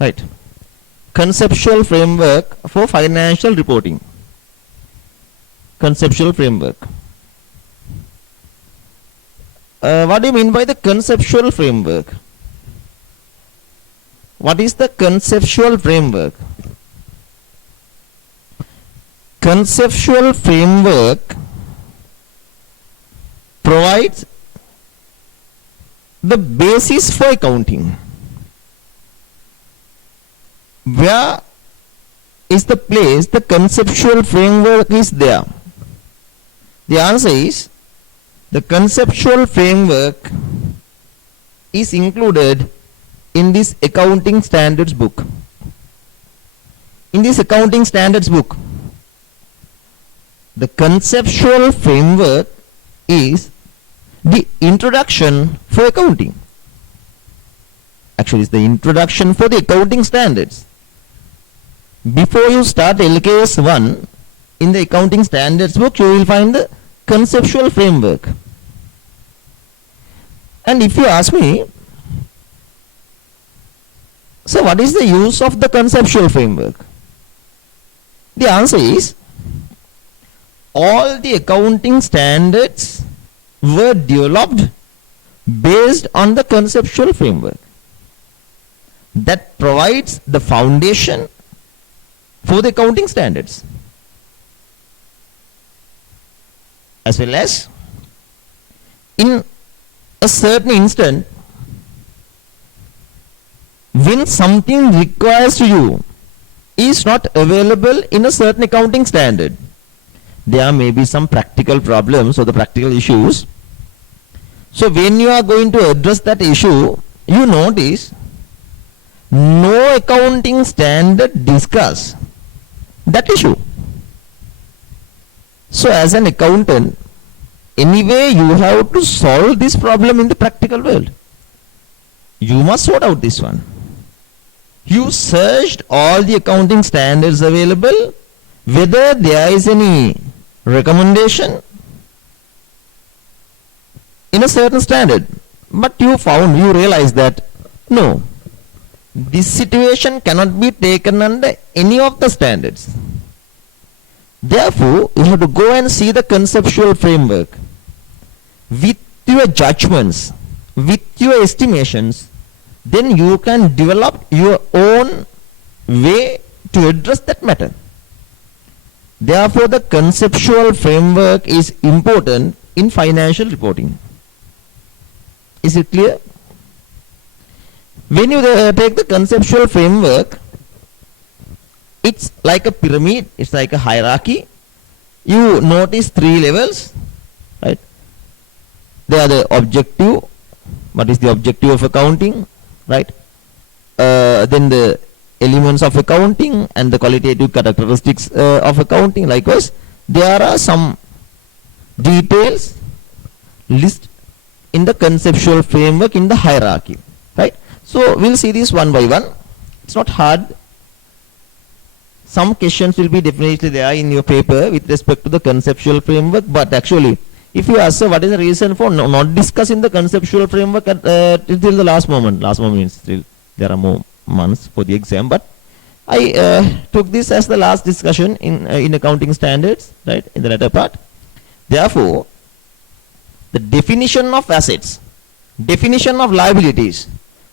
Right. Conceptual framework for financial reporting. Conceptual framework. What do you mean by the conceptual framework? What is the conceptual framework? Conceptual framework provides the basis for accounting. Where is the place the conceptual framework is there? The answer is the conceptual framework is included in this accounting standards book. In this accounting standards book, the conceptual framework is the introduction for accounting. Actually, it's the introduction for the accounting standards. Before you start LKS 1, in the accounting standards book, you will find the conceptual framework. And if you ask me, so what is the use of the conceptual framework? The answer is, all the accounting standards were developed based on the conceptual framework that provides the foundation for the accounting standards, as well as in a certain instant when something requires you is not available in a certain accounting standard, there may be some practical problems or the practical issues. So when you are going to address that issue, you notice no accounting standard discuss that issue. So as an accountant, anyway you have to solve this problem in the practical world. You must sort out this one. You searched all the accounting standards available, whether there is any recommendation in a certain standard, but you realized that no, this situation cannot be taken under any of the standards. Therefore, you have to go and see the conceptual framework. With your judgments, with your estimations, then you can develop your own way to address that matter. Therefore, the conceptual framework is important in financial reporting. Is it clear? When you take the conceptual framework, it's like a pyramid, it's like a hierarchy. You notice 3 levels, right? They are the objective. What is the objective of accounting, right? Then the elements of accounting and the qualitative characteristics of accounting. Likewise, there are some details list in the conceptual framework in the hierarchy, right? So we'll see this one by one. It's not hard. Some questions will be definitely there in your paper with respect to the conceptual framework, but actually if you ask what is the reason for not discussing the conceptual framework till the last moment means still there are more months for the exam, but I took this as the last discussion in accounting standards, right, in the latter part. Therefore, the definition of assets, definition of liabilities,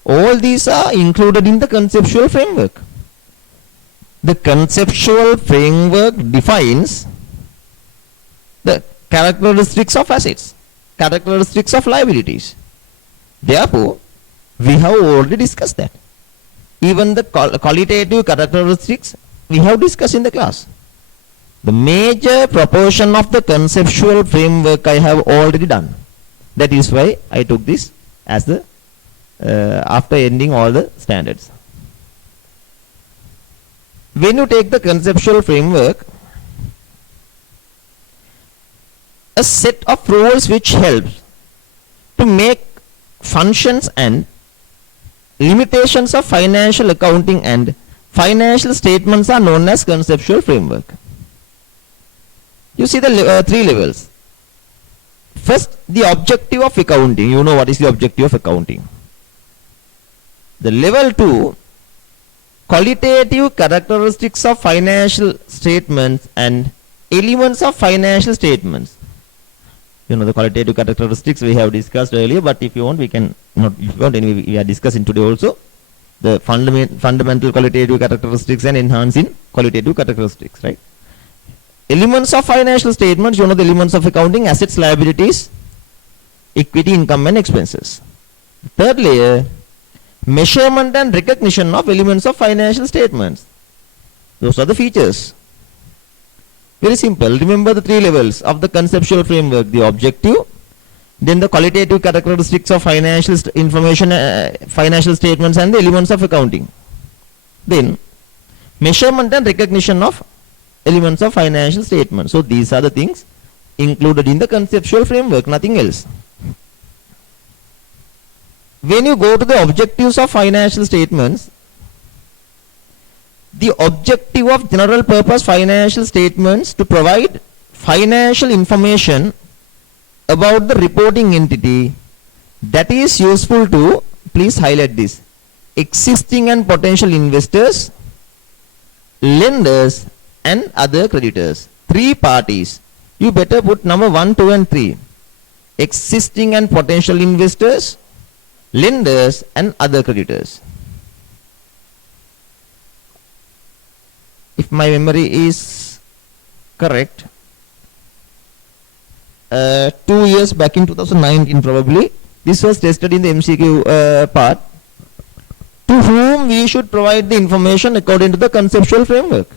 all these are included in the conceptual framework. The conceptual framework defines the characteristics of assets, characteristics of liabilities. Therefore, we have already discussed that. Even the qualitative characteristics we have discussed in the class. The major proportion of the conceptual framework I have already done. That is why I took this as the after ending all the standards. When you take the conceptual framework, a set of rules which helps to make functions and limitations of financial accounting and financial statements are known as conceptual framework. You see the 3 levels. First, the objective of accounting. You know what is the objective of accounting. The level 2, qualitative characteristics of financial statements and elements of financial statements. You know the qualitative characteristics we have discussed earlier, but if you want, we can not. If you want, anyway, we are discussing today also the fundamental qualitative characteristics and enhancing qualitative characteristics, right? Elements of financial statements. You know the elements of accounting: assets, liabilities, equity, income, and expenses. Third layer, measurement and recognition of elements of financial statements. Those are the features. Very simple. Remember the 3 levels of the conceptual framework: the objective, then the qualitative characteristics of financial information, financial statements, and the elements of accounting. Then measurement and recognition of elements of financial statements. So these are the things included in the conceptual framework, nothing else. When you go to the objectives of financial statements, the objective of general purpose financial statements to provide financial information about the reporting entity that is useful to, please highlight this, existing and potential investors, lenders, and other creditors. 3 parties. You better put number 1, 2, and 3. Existing and potential investors, lenders, and other creditors. If my memory is correct, 2 years back in 2019 probably, this was tested in the MCQ part, to whom we should provide the information according to the conceptual framework.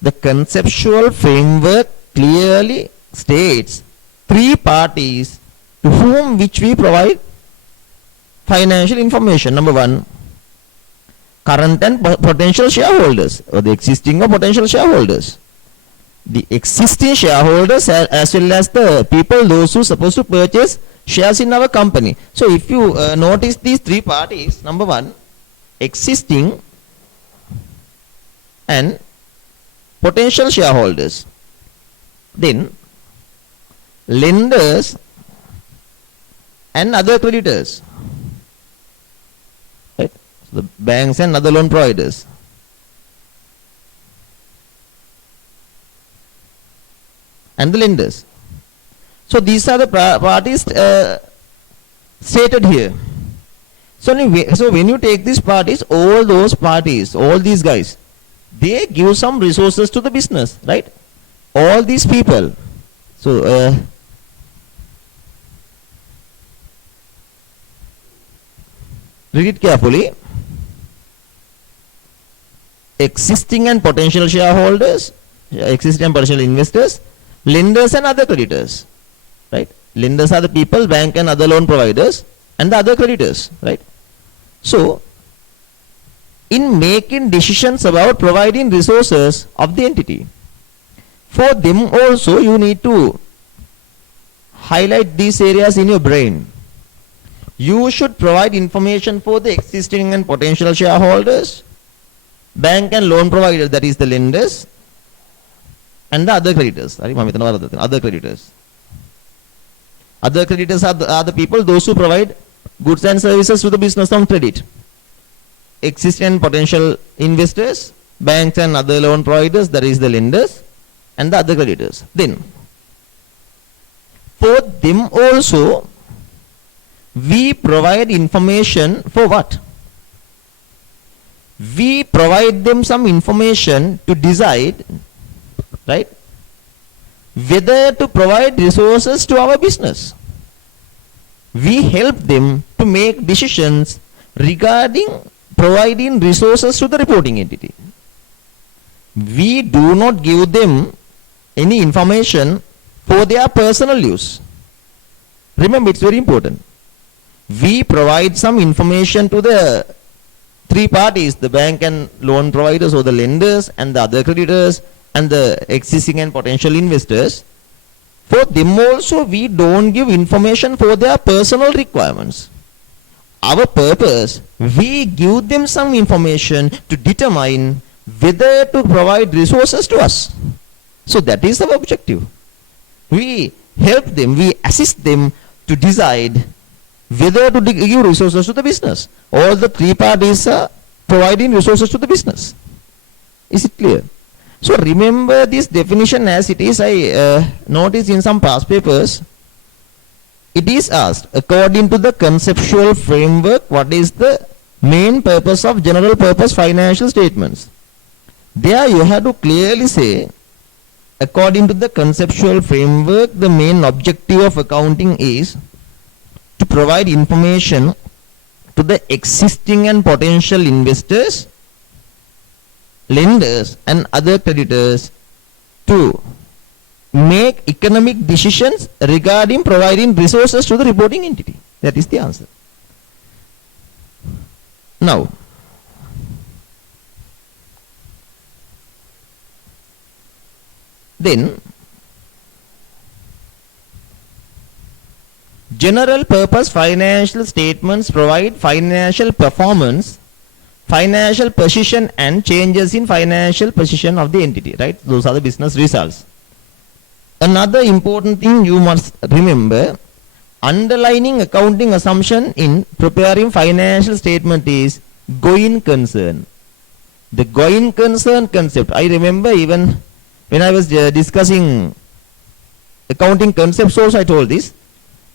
The conceptual framework clearly states 3 parties to whom which we provide financial information. Number 1, current and potential shareholders, or the existing or potential shareholders. The existing shareholders as well as the people, those who are supposed to purchase shares in our company. So if you notice these 3 parties, number 1, existing and potential shareholders, then lenders and other creditors, right? So the banks and other loan providers. And the lenders. So these are the parties stated here. So when you take these parties, all those parties, all these guys, they give some resources to the business, right? All these people. So read it carefully. Existing and potential shareholders, existing and potential investors, lenders and other creditors, right? Lenders are the people, bank and other loan providers, and the other creditors, right? So in making decisions about providing resources of the entity, for them also you need to highlight these areas in your brain. You should provide information for the existing and potential shareholders, bank and loan providers, that is the lenders, and the other creditors. Other creditors. Other creditors are the people, those who provide goods and services to the business on credit. Existing and potential investors, banks and other loan providers, that is the lenders, and the other creditors. Then, for them also, we provide information for what? We provide them some information to decide, right, whether to provide resources to our business. We help them to make decisions regarding providing resources to the reporting entity. We do not give them any information for their personal use. Remember, it's very important. We provide some information to the 3 parties, the bank and loan providers, or the lenders and the other creditors and the existing and potential investors. For them also, we don't give information for their personal requirements. Our purpose, we give them some information to determine whether to provide resources to us. So that is our objective. We help them, we assist them to decide whether to give resources to the business. All the three parties are providing resources to the business. Is it clear? So remember this definition as it is. I noticed in some past papers, it is asked, according to the conceptual framework, what is the main purpose of general purpose financial statements? There you have to clearly say, according to the conceptual framework, the main objective of accounting is to provide information to the existing and potential investors, lenders and other creditors to make economic decisions regarding providing resources to the reporting entity. That is the answer. Now, then general purpose financial statements provide financial performance, financial position and changes in financial position of the entity, right? Those are the business results. Another important thing you must remember, underlining accounting assumption in preparing financial statement is going concern. The going concern concept, I remember even when I was discussing accounting concepts also I told this.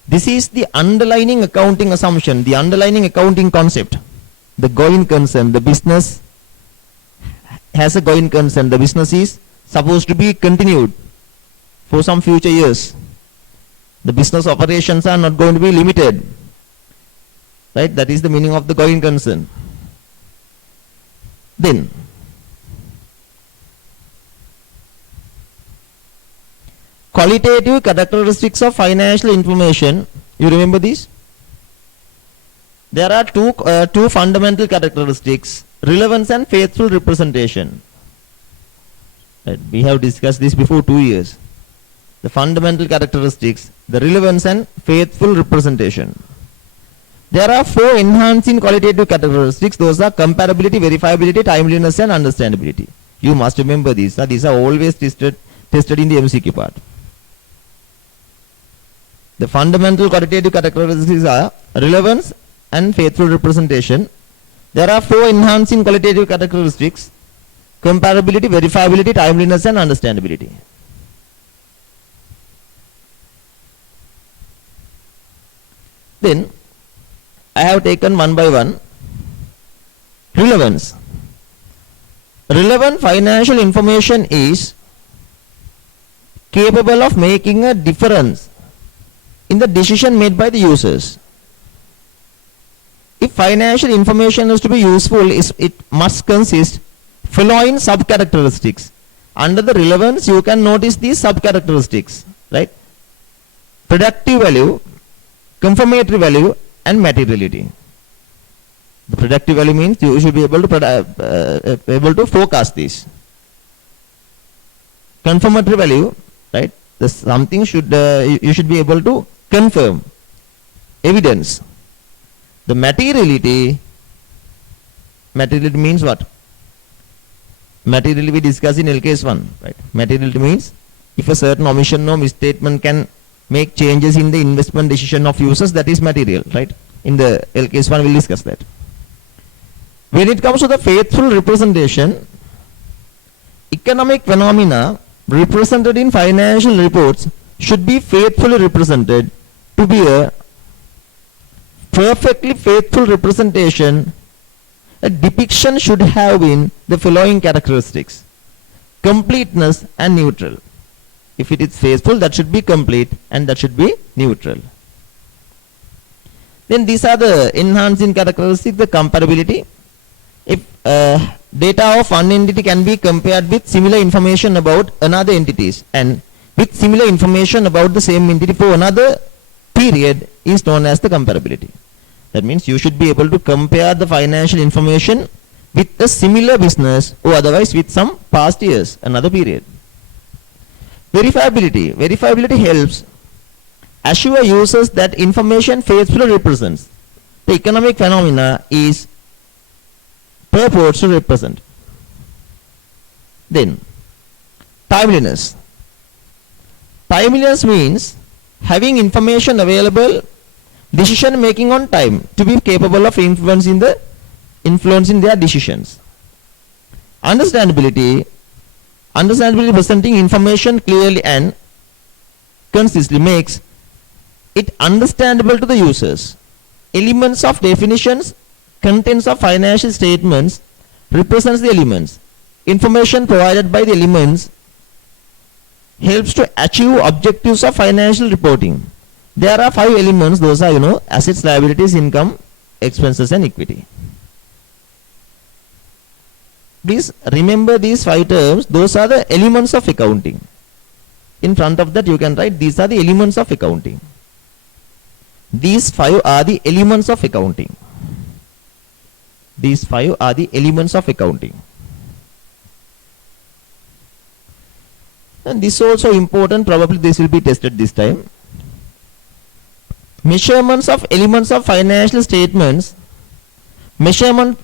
This is the underlining accounting assumption, the underlining accounting concept. The going concern, the business has a going concern. The business is supposed to be continued for some future years. The business operations are not going to be limited. Right? That is the meaning of the going concern. Then, qualitative characteristics of financial information. You remember these? There are two fundamental characteristics: relevance and faithful representation. Right. We have discussed this before 2 years. The fundamental characteristics, the relevance and faithful representation. There are 4 enhancing qualitative characteristics. Those are comparability, verifiability, timeliness and understandability. You must remember these. These are always tested in the MCQ part. The fundamental qualitative characteristics are relevance and faithful representation. There are 4 enhancing qualitative characteristics: comparability, verifiability, timeliness and understandability. Then I have taken one by one. Relevance. Relevant financial information is capable of making a difference in the decision made by the users. If financial information is to be useful, it must consist following sub-characteristics. Under the relevance, you can notice these sub-characteristics, right? Predictive value, confirmatory value and materiality. The predictive value means you should be able to forecast this. Confirmatory value, right? Something should you should be able to confirm, evidence. The materiality means what? Materiality we discussed in LKS 1, right? Materiality means if a certain omission or misstatement can make changes in the investment decision of users, that is material, right? In the LKS 1 we'll discuss that. When it comes to the faithful representation, economic phenomena represented in financial reports should be faithfully represented. To be a perfectly faithful representation, a depiction should have been the following characteristics: completeness and neutral. If it is faithful, that should be complete and that should be neutral. Then these are the enhancing characteristics: the comparability. If data of one entity can be compared with similar information about another entities and with similar information about the same entity for another period, is known as the comparability. That means you should be able to compare the financial information with a similar business or otherwise with some past years, another period. Verifiability. Verifiability helps assure users that information faithfully represents the economic phenomena is purports to represent. Then, timeliness. Timeliness means having information available, decision making on time to be capable of influencing their decisions. Understandability presenting information clearly and concisely makes it understandable to the users. Elements of definitions, contents of financial statements represents the elements. Information provided by the elements helps to achieve objectives of financial reporting. There are 5 elements. Those are, assets, liabilities, income, expenses and equity. Please remember these 5 terms. Those are the elements of accounting. In front of that you can write these are the elements of accounting. These 5 are the elements of accounting. These 5 are the elements of accounting. And this is also important. Probably this will be tested this time. Measurements of elements of financial statements. Measurement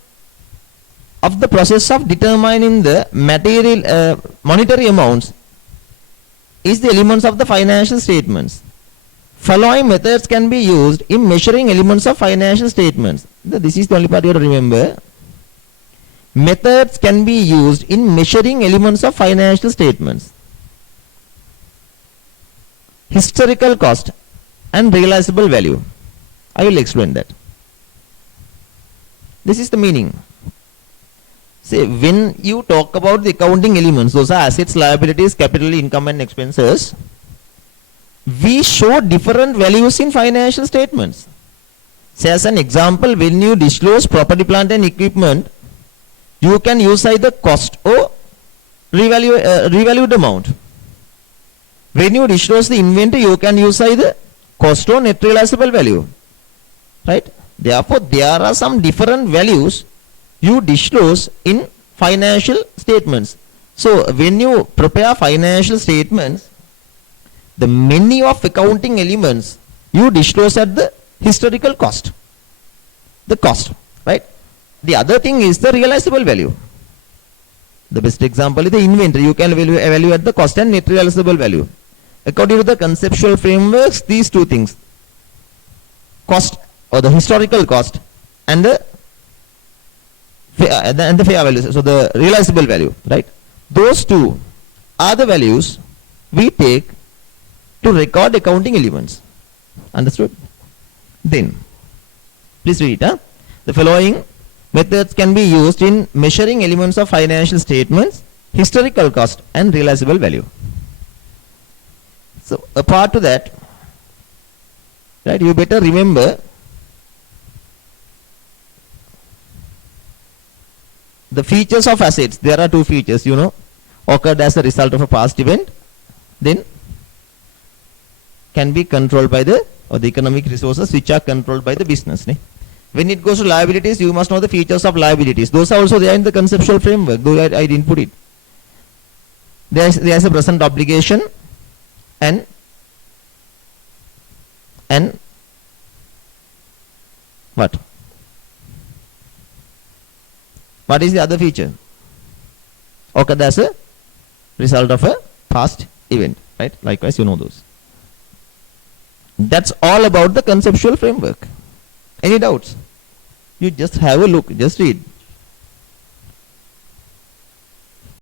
of the process of determining the monetary amounts is the elements of the financial statements. Following methods can be used in measuring elements of financial statements. This is the only part you have to remember. Methods can be used in measuring elements of financial statements. Historical cost and realizable value. I will explain that. This is the meaning. See, when you talk about the accounting elements, those are assets, liabilities, capital, income and expenses. We show different values in financial statements. Say as an example, when you disclose property, plant and equipment, you can use either cost or revalued amount. When you disclose the inventory, you can use either cost or net realizable value. Right? Therefore, there are some different values you disclose in financial statements. So, when you prepare financial statements, the many of accounting elements you disclose at the historical cost. The cost, right? The other thing is the realizable value. The best example is the inventory. You can evaluate the cost and net realizable value. According to the conceptual frameworks, these two things, cost or the historical cost and the fair value, so the realizable value, right? Those two are the values we take to record accounting elements. Understood? Then, please read. The following methods can be used in measuring elements of financial statements, historical cost and realizable value. So, apart to that, right, you better remember the features of assets. There are 2 features, occurred as a result of a past event, then can be controlled by the economic resources which are controlled by the business. When it goes to liabilities, you must know the features of liabilities. Those are also there in the conceptual framework, though I didn't put it. There is a present obligation and what? What is the other feature? Occurred as a result of a past event, right? Likewise, you know those. That's all about the conceptual framework. Any doubts? You just have a look, just read.